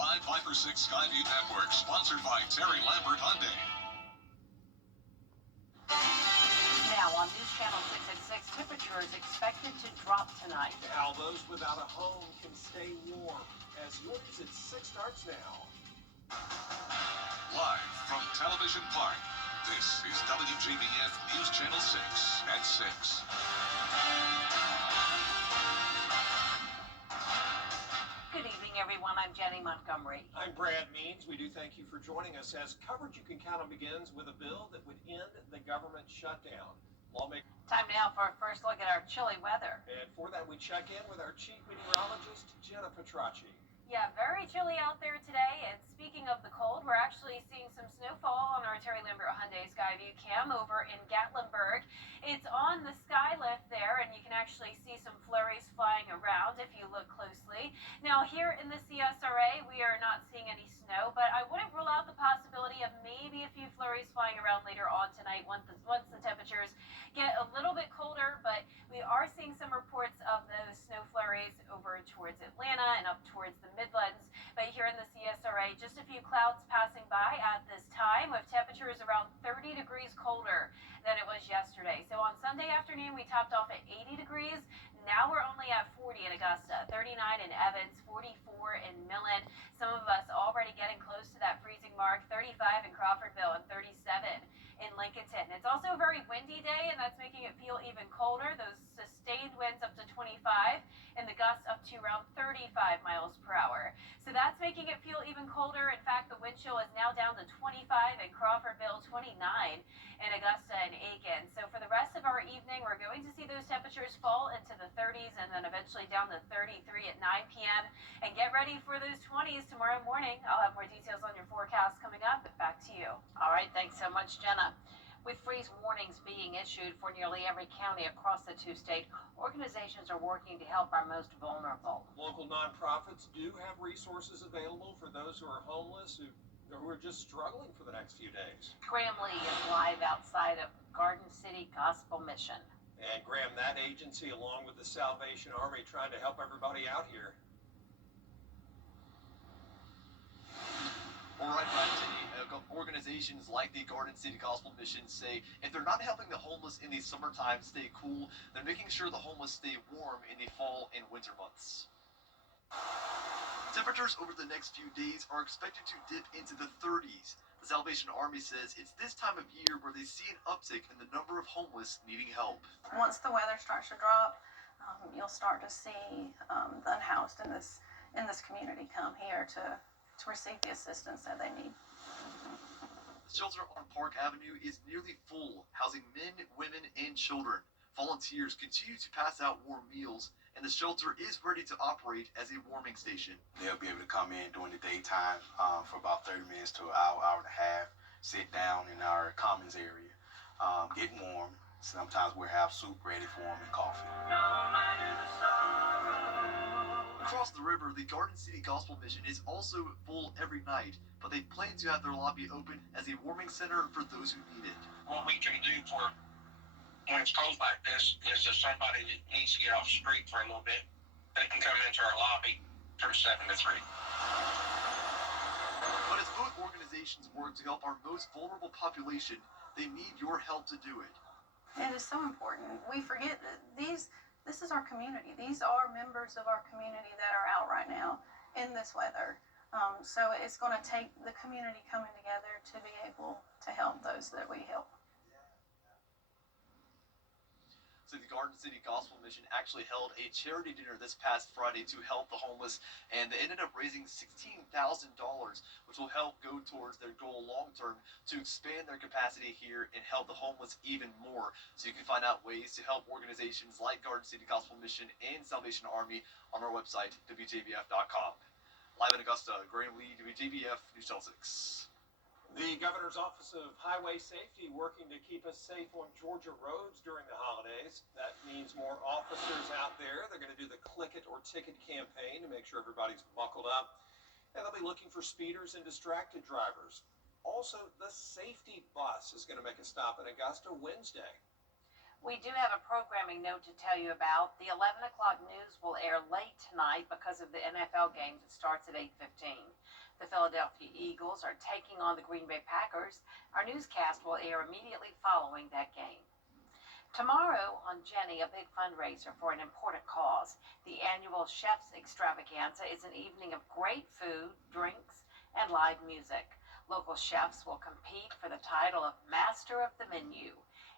Live Viper 6 Skyview Network, sponsored by Terry Lambert Hyundai. Now on News Channel 6 at 6, temperature is expected to drop tonight. How those without a home can stay warm as yours at 6 starts now. Live from Television Park, this is WJBF News Channel 6 at 6. Good evening, everyone. I'm Jenny Montgomery. I'm Brad Means. We do thank you for joining us as coverage you can count on begins with a bill that would end the government shutdown. Time now for a first look at our chilly weather. And for that, we check in with our chief meteorologist, Jenna Petracci. Yeah, very chilly out there today. And speaking of the cold, we're actually seeing some snowfall on our Terry Lambert Hyundai Skyview cam over in Gatlinburg. It's on the skylift there, and you can actually see some flurries flying around if you look closely. Now, here in the CSRA, we are not seeing any snow, but I wouldn't rule out the possibility of maybe a few flurries flying around later on tonight once the temperatures get a little bit colder, but we are seeing some reports of those snow flurries over towards Atlanta and up towards the Midlands. But here in the CSRA, just a few clouds passing by at this time with temperatures around 30 degrees colder than it was yesterday. So on Sunday afternoon, we topped off at 80 degrees. Now we're only at 40 in Augusta, 39 in Evans, 44 in Millen. Some of us already getting close to that freezing mark, 35 in Crawfordville and 37 in Lincolnton. It's also a very windy day, and that's making it feel even colder. Those sustained winds up to 25 and the gusts up to around 35 miles per hour. So that's making it feel even colder. In fact, the wind chill is now down to 25 in Crawfordville, 29 in Augusta and Aiken. So for the rest of our evening, we're going to see those temperatures fall into the 30s and then eventually down to 33 at 9 p.m. And get ready for those 20s tomorrow morning. I'll have more details on your forecast coming up. Back to you. All right, thanks so much, Jenna. With freeze warnings being issued for nearly every county across the two-state, organizations are working to help our most vulnerable. Local nonprofits do have resources available for those who are homeless, who are just struggling for the next few days. Graham Lee is live outside of Garden City Gospel Mission. And Graham, that agency, along with the Salvation Army, trying to help everybody out here. All right, Brad, organizations like the Garden City Gospel Mission say if they're not helping the homeless in the summertime stay cool, they're making sure the homeless stay warm in the fall and winter months. Temperatures over the next few days are expected to dip into the 30s. The Salvation Army says it's this time of year where they see an uptick in the number of homeless needing help. Once the weather starts to drop, you'll start to see the unhoused in this community come here to receive the assistance that they need. The shelter on Park Avenue is nearly full, housing men, women, and children. Volunteers continue to pass out warm meals, and the shelter is ready to operate as a warming station. They'll be able to come in during the daytime for about 30 minutes to an hour and a half, sit down in our commons area, get warm. Sometimes we'll have soup ready for them and coffee. Across the river, the Garden City Gospel Mission is also full every night, but they plan to have their lobby open as a warming center for those who need it. What we can do for when it's cold like this is if somebody needs to get off the street for a little bit, they can come into our lobby from 7 to 3. But as both organizations work to help our most vulnerable population, they need your help to do it. It is so important. We forget that this is our community. These are members of our community that are out right now in this weather. So it's going to take the community coming together to be able to help those that we help. So the Garden City Gospel Mission actually held a charity dinner this past Friday to help the homeless, and they ended up raising $16,000, which will help go towards their goal long term to expand their capacity here and help the homeless even more. So you can find out ways to help organizations like Garden City Gospel Mission and Salvation Army on our website, WJBF.com. Live in Augusta, Graham Lee, WJBF News Channel 6. The Governor's Office of Highway Safety working to keep us safe on Georgia roads during the holidays. That means more officers out there. They're going to do the Click It or Ticket campaign to make sure everybody's buckled up. And they'll be looking for speeders and distracted drivers. Also, the safety bus is going to make a stop in Augusta Wednesday. We do have a programming note to tell you about. The 11 o'clock news will air late tonight because of the NFL game that starts at 8:15. The Philadelphia Eagles are taking on the Green Bay Packers. Our newscast will air immediately following that game. Tomorrow on Jenny, a big fundraiser for an important cause. The annual Chef's Extravaganza is an evening of great food, drinks, and live music. Local chefs will compete for the title of Master of the Menu.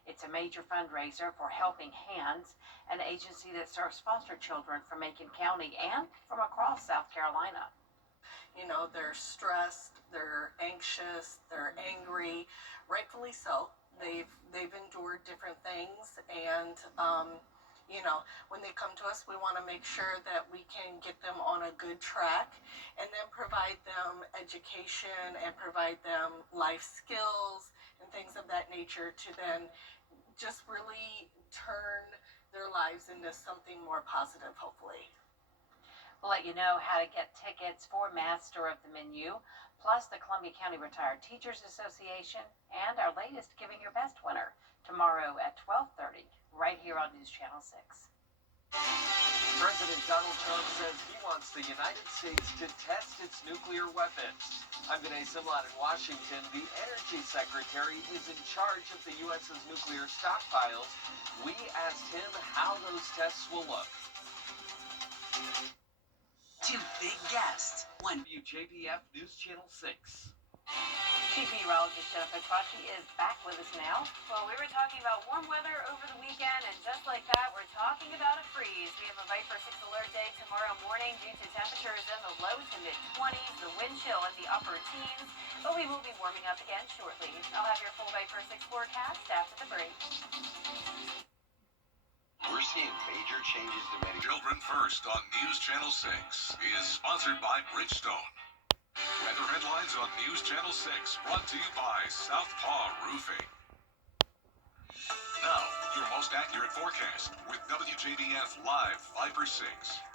It's a major fundraiser for Helping Hands, an agency that serves foster children from Macon County and from across South Carolina. You know, they're stressed, they're anxious, they're angry, rightfully so. They've endured different things, and you know, when they come to us, we want to make sure that we can get them on a good track and then provide them education and provide them life skills and things of that nature to then just really turn their lives into something more positive, hopefully. We'll let you know how to get tickets for Master of the Menu, plus the Columbia County Retired Teachers Association, and our latest Giving Your Best winner tomorrow at 12:30, right here on News Channel 6. President Donald Trump says he wants the United States to test its nuclear weapons. I'm Vinay Simlot in Washington. The Energy Secretary is in charge of the U.S.'s nuclear stockpiles. We asked him how those tests will look. Two big guests. One WJBF News Channel 6. Chief Meteorologist Jennifer Quatchi is back with us now. Well, we were talking about warm weather over the weekend, and just like that, we're talking about a freeze. We have a Viper 6 alert day tomorrow morning due to temperatures in the low to mid-20s, the wind chill in the upper teens, but we will be warming up again shortly. I'll have your full Viper 6 forecast after the break. We're seeing major changes to many. Children First on News Channel 6 is sponsored by Bridgestone. Weather headlines on News Channel 6 brought to you by Southpaw Roofing. Now, your most accurate forecast with WJBF Live Viper 6.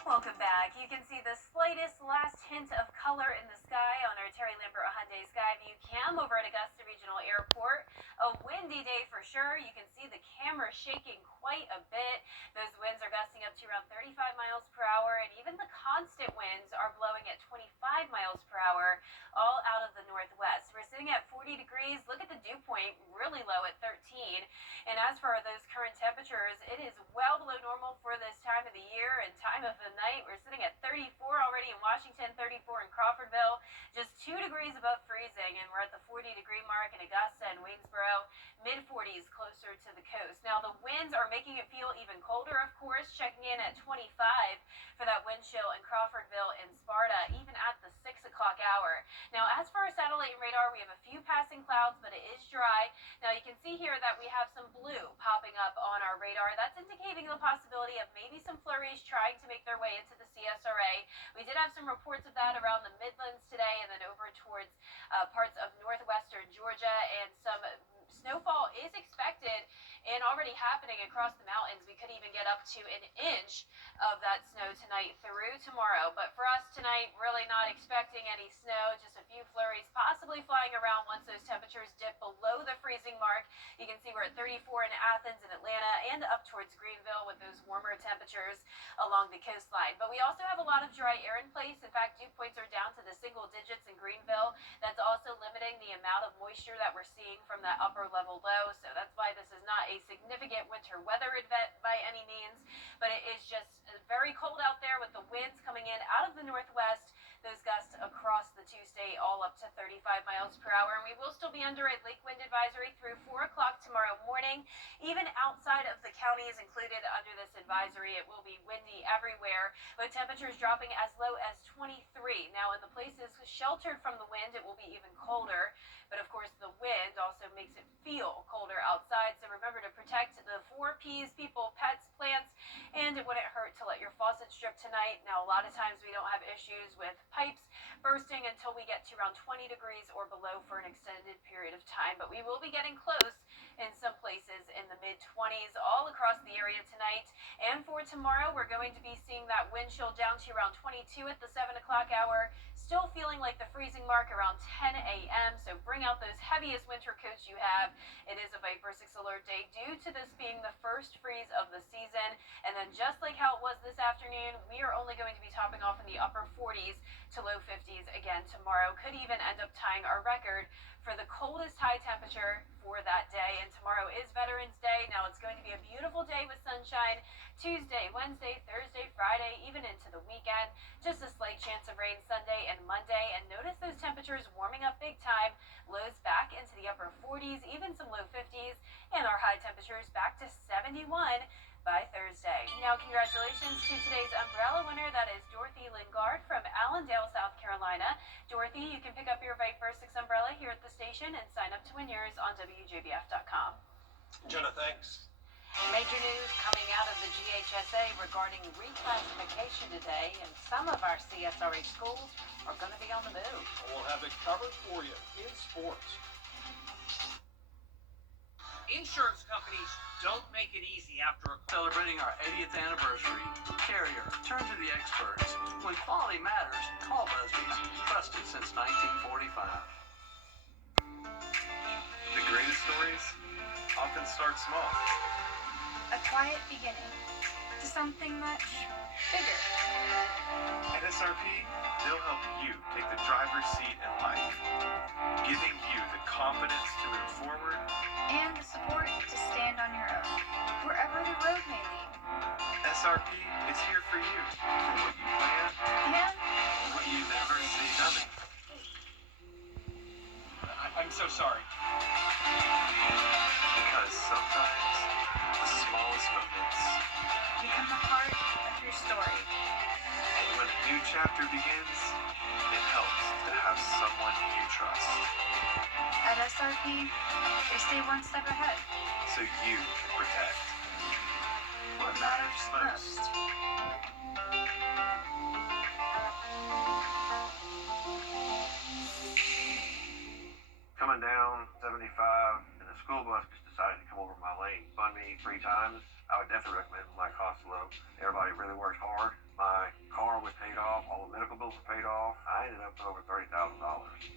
Welcome back. You can see the slightest last hint of color in the sky on our Terry Lambert Hyundai Skyview cam over at Augusta Regional Airport. A windy day for sure. You can see the camera shaking quite a bit. Those winds are gusting up to around 35 miles per hour, and even the constant winds are blowing at 25 miles per hour, all out of the northwest. We're sitting at 40 degrees. Look at the dew point, really low at 13. And as for those current temperatures, it is well below normal for this time of the year and time of the night. We're sitting at 34 already in Washington, 34 in Crawfordville, just 2 degrees above freezing, and we're at the 40-degree mark in Augusta and Waynesboro, mid-40s closer to the coast. Now, the winds are making it feel even colder, of course, checking in at 25 for that wind chill in Crawfordville and Sparta, even at the 6 o'clock hour. Now, as for our satellite radar, we have a few passing clouds, but it is dry. Now, you can see here that we have some blue popping up on our radar. That's indicating the possibility of maybe some flurries trying to make their way into the CSRA. We did have some reports of that around the Midlands today and then over towards parts of northwestern Georgia, and some snowfall is expected and already happening across the mountains. We could even get up to an inch of that snow tonight through tomorrow. But for us tonight, really not expecting any snow, just a few flurries possibly flying around once those temperatures dip below the freezing mark. You can see we're at 34 in Athens and Atlanta and up towards Greenville with those warmer temperatures along the coastline. But we also have a lot of dry air in place. In fact, dew points are down to the single digits in Greenville. That's also limiting the amount of moisture that we're seeing from that upper level low. So that's why this is not a significant winter weather event by any means, but it is just very cold out there with the winds coming in out of the northwest. Those gusts across the two-state all up to 35 miles per hour. And we will still be under a lake wind advisory through 4 o'clock tomorrow morning. Even outside of the counties included under this advisory, it will be windy everywhere, with temperatures dropping as low as 23. Now, in the places sheltered from the wind, it will be even colder. But of course, the wind also makes it feel colder outside. So remember to protect the 4 Ps, people, pets, plants, and it wouldn't hurt to let your faucet strip tonight. Now, a lot of times we don't have issues with pipes bursting until we get to around 20 degrees or below for an extended period of time. But we will be getting close in some places in the mid-20s all across the area tonight. And for tomorrow, we're going to be seeing that wind chill down to around 22 at the 7 o'clock hour. Still feeling like the freezing mark around 10 a.m., so bring out those heaviest winter coats you have. It is a Viper 6 alert day due to this being the first freeze of the season. And then just like how it was this afternoon, we are only going to be topping off in the upper 40s to low 50s again tomorrow. Could even end up tying our record for the coldest high temperature for that day. And tomorrow is Veterans Day. Now it's going to be a beautiful day with sunshine Tuesday, Wednesday, Thursday, Friday, even into the weekend. Just a slight chance of rain Sunday and Monday. And notice those temperatures warming up big time. Lows back into the upper 40s, even some low 50s, and our high temperatures back to 71 by Thursday. Now, congratulations to today's umbrella winner. That is Dorothy Lingard from Allendale, South Carolina. Dorothy, you can pick up your Viper 6 umbrella here at the station and sign up to win yours on WJBF.com. Jenna, thanks. Major news coming out of the GHSA regarding reclassification today, and some of our CSRA schools are going to be on the move. We'll have it covered for you in sports. Insurance companies don't make it easy after Celebrating our 80th anniversary, Carrier, turn to the experts. When quality matters, call Busby's, trusted since 1945. The greatest stories often start small. A quiet beginning to something much bigger. At SRP, they'll help you take the driver's seat in life, giving you the confidence to move forward And the support to stand on your own, wherever the road may lead. SRP is here for you, for what you plan And what you never see coming. I'm so sorry. Because sometimes the smallest moments, become the heart of your story. and when a new chapter begins, it helps to have someone you trust, At SRP, they stay one step ahead. so you can protect What matters most. Coming down 75 and the school bus just decided to come over my lane, spun me 3 times. I would definitely recommend my cost low. Everybody really works hard. My car was paid off. All the medical bills were paid off. I ended up with over $30,000.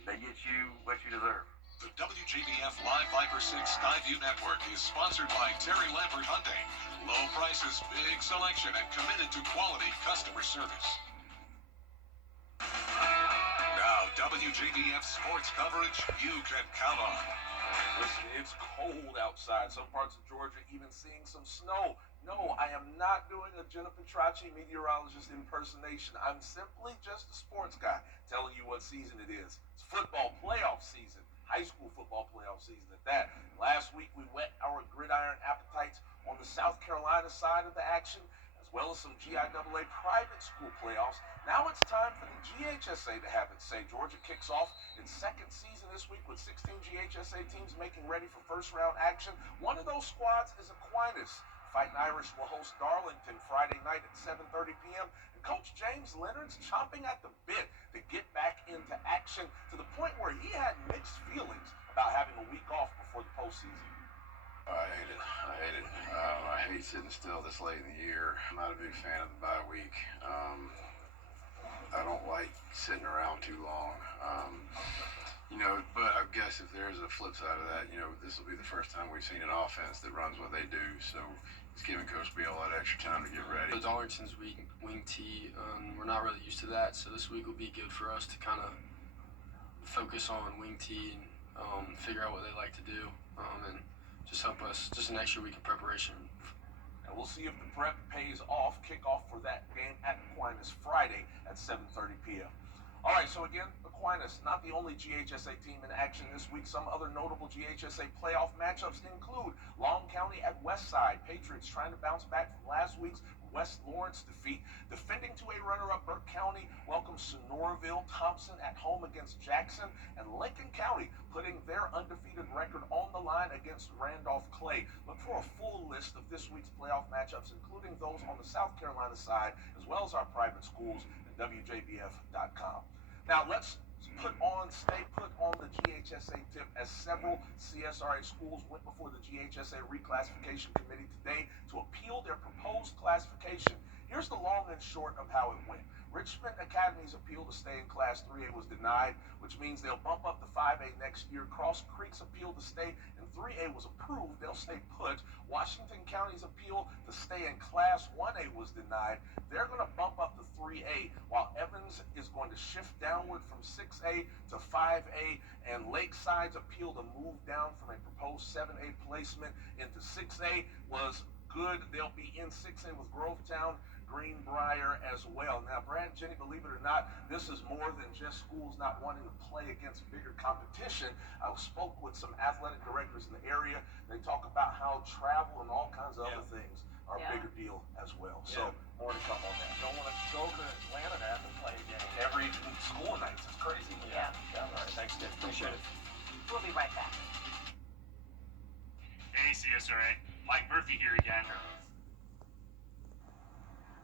They get you what you deserve. The WJBF Live Viper 6 Skyview Network is sponsored by Terry Lambert Hyundai. Low prices, big selection, and committed to quality customer service. Now, WJBF sports coverage you can count on. Listen, it's cold outside. Some parts of Georgia even seeing some snow. No, I am not doing a Jenna Petracci meteorologist impersonation. I'm simply just a sports guy telling you what season it is. It's football playoff season. High school football playoff season at that. Last week we whet our gridiron appetites on the South Carolina side of the action, as well as some GIAA private school playoffs. Now it's time for the GHSA to have its say. Georgia kicks off its second season this week with 16 GHSA teams making ready for first round action. One of those squads is Aquinas. Fighting Irish will host Darlington Friday night at 7:30 p.m. And Coach James Leonard's chomping at the bit to get back into action, to the point where he had mixed feelings about having a week off before the postseason. I hate it. I hate sitting still this late in the year. I'm not a big fan of the bye week. I don't like sitting around too long. But I guess if there's a flip side of that, this will be the first time we've seen an offense that runs what they do. So it's giving Coach Beal all that extra time to get ready. Darlington's wing tee, we're not really used to that. So this week will be good for us to kind of focus on wing tee and figure out what they like to do, and just help us just an extra week of preparation. And we'll see if the prep pays off. Kickoff for that game at Aquinas Friday at 7:30 p.m. All right, so again, Aquinas, not the only GHSA team in action this week. Some other notable GHSA playoff matchups include Long County at Westside. Patriots trying to bounce back from last week's West Lawrence defeat. Defending 2A runner-up Burke County welcomes Sonoraville. Thompson at home against Jackson. And Lincoln County putting their undefeated record on the line against Randolph Clay. Look for a full list of this week's playoff matchups, including those on the South Carolina side, as well as our private schools at WJBF.com. Now let's stay put on the GHSA tip, as several CSRA schools went before the GHSA reclassification committee today to appeal their proposed classification. Here's the long and short of how it went. Richmond Academy's appeal to stay in Class 3A was denied, which means they'll bump up to 5A next year. Cross Creek's appeal to stay in 3A was approved. They'll stay put. Washington County's appeal to stay in Class 1A was denied. They're going to bump up to 3A, while Evans is going to shift downward from 6A to 5A, and Lakeside's appeal to move down from a proposed 7A placement into 6A was good. They'll be in 6A with Grovetown, Greenbrier as well. Now, Brad and Jenny, believe it or not, this is more than just schools not wanting to play against bigger competition. I spoke with some athletic directors in the area. They talk about how travel and all kinds of other things are a bigger deal as well. So, more to come on that. Don't want to go to Atlanta to have to play a game. Every school nights, it's crazy. Yeah. All right. Thanks, Dick. Appreciate it. We'll be right back. Hey, CSRA. Mike Murphy here again.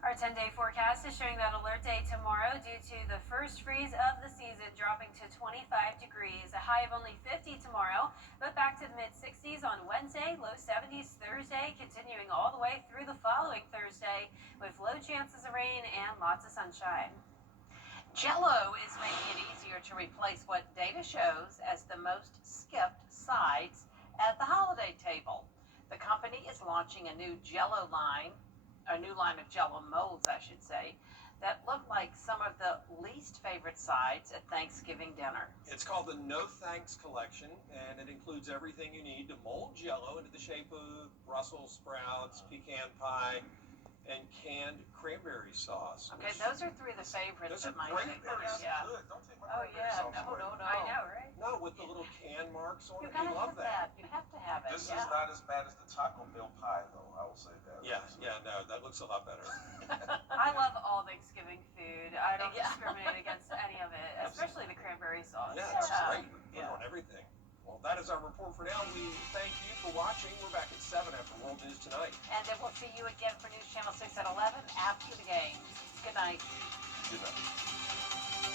Our 10-day forecast is showing that alert day tomorrow due to the first freeze of the season dropping to 25 degrees, a high of only 50 tomorrow, but back to the mid-60s on Wednesday, low 70s Thursday, continuing all the way through the following Thursday with low chances of rain and lots of sunshine. Jell-O is making it easier to replace what data shows as the most skipped sides at the holiday table. The company is launching a new Jell-O line, a new line of Jell-O molds, I should say, that look like some of the least favorite sides at Thanksgiving dinner. It's called the No Thanks Collection, and it includes everything you need to mold Jell-O into the shape of Brussels sprouts, pecan pie, and canned cranberry sauce. Okay, those are three of the favorites Those of are my cranberries. Yeah. Good. Don't take my Oh cranberry yeah, sauce no, away. no. I know, right? No, with the little can marks on You it. gotta We love have that. You have to have it. This is not as bad as the Taco Bell pie, though. I will say that. No, that looks a lot better. I love all Thanksgiving food. I don't Yeah. discriminate against any of it, especially the cranberry sauce. Yeah, it's Yeah. great. Put it on everything. Well, that is our report for now. We thank you for watching. We're back at 7 after World News Tonight. And then we'll see you again for News Channel 6 at 11 after the game. Good night. Good night.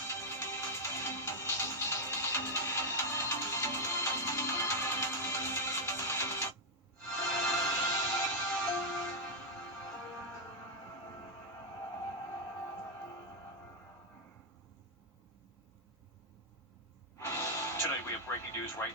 Today we have breaking news right